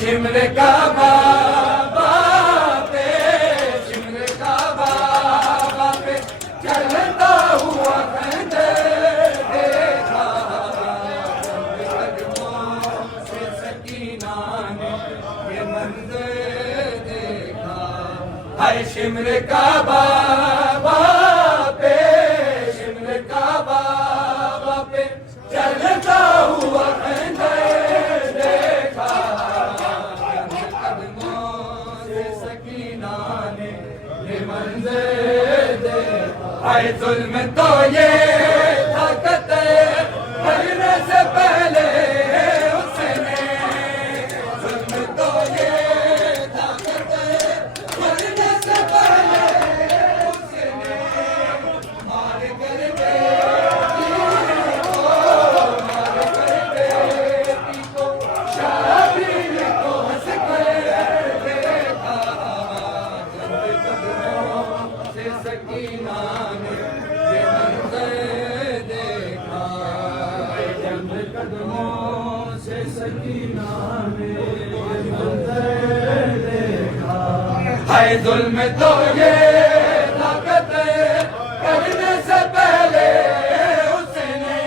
Shimmery का बाबा पे, shimmery का बाबा पे चलता हुआ खंजर देखा, कदमों से सकीना ने ये मंजर देखा। हाय शिमरे का बाबा पे, शिमरे का बाबा पे चलता हुआ खंजर देखा, कदमों से सकीना ने ये मंजर देखा। हाय जुल्म तो ये ताकत करने से पहले उसने, जुल्म तो ये ताकत करने से पहले उसने मार कर बेटी को, मार कर बेटी को, शाबिर को हंस कर देखा, चंद कदमों से सकीना ने ये मंजर देखा, चंद कदमों से सकीना ने ये मंजर देखा। हाय जुल्म तो ये ताकत करने से पहले उसने,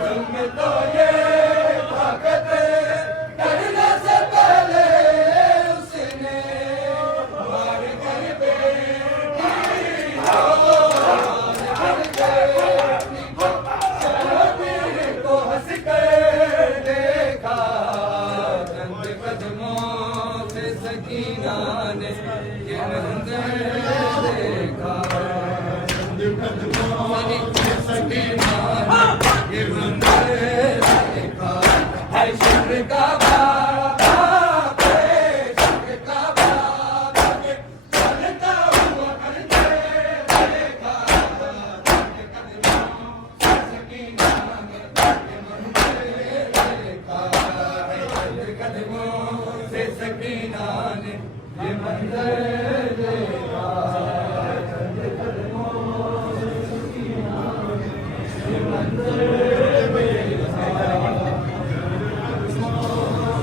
जुल्म तो ये ताकत करने से पहले उसने मार कर बेटी को, मार कर बेटी को, शाबिर को हंस कर देखा, चंद कदमों से सकीना ने ये मंजर देखा, चंद कदमों से सकीना ने ये मंजर देखा। हाय शिमरे का बाबा पे, शिमरे का बाबा पे चलता हुआ खंजर देखा, चंद कदमों से सकीना ने ये मंजर देखा, चंद कदमों से सकीना ने ये मंजर देखा, चंद कदमों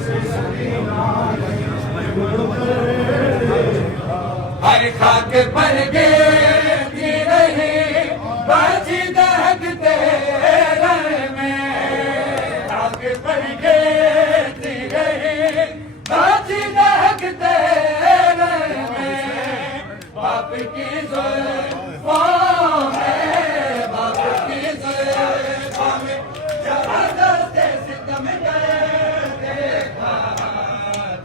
से सकीना ने ये मंजर देखा, हर खाक पर गिरती रही बाजी दहकते रण में, खाक पर गिरती रही बाजी दहकते रण में, बाप की जुल्फों में, बाप की जुल्फों में जबरदस्त सितम कर देखा,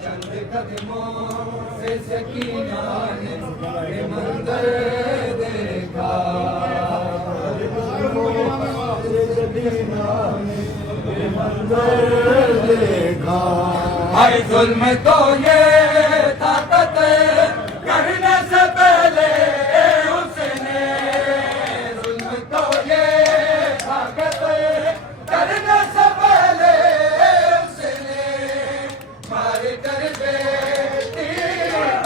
चंद कदमों से सकीना ने ये मंजर देखा, ये मंजर देखा। हाय जुल्म तो ये ताकत करने से पहले उसने, जुल्म तो ये ताकत करने से पहले उसने मार कर बेटी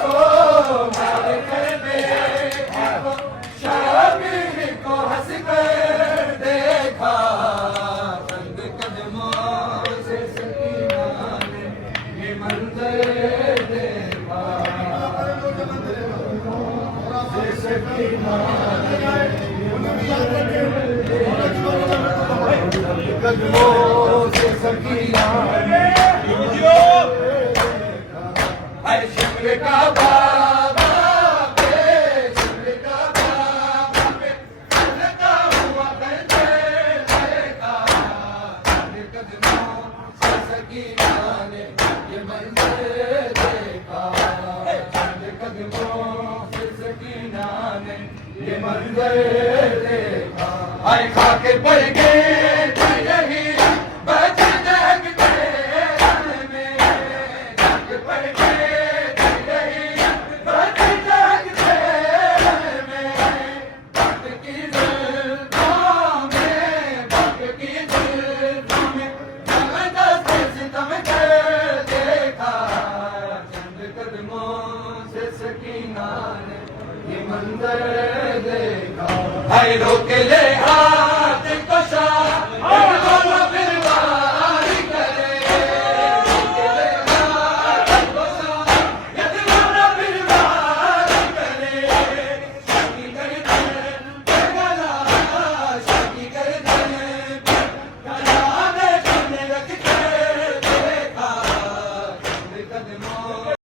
को, मार कर बेटी को, शाबिर को हंस कर देखा, चंद कदमों से सकीना ने ये मंजर देखा, से सकीना ने कदमों से सकीना ने। हाय शिमरे का बाबा पे, शिमरे का बाबा पे चलता हुआ खंजर देखा, चंद कदमों से सकीना ने ये मंजर देखा, चंद कदमों से सकीना ने ये मंजर देखा। हाय खाके पर गिर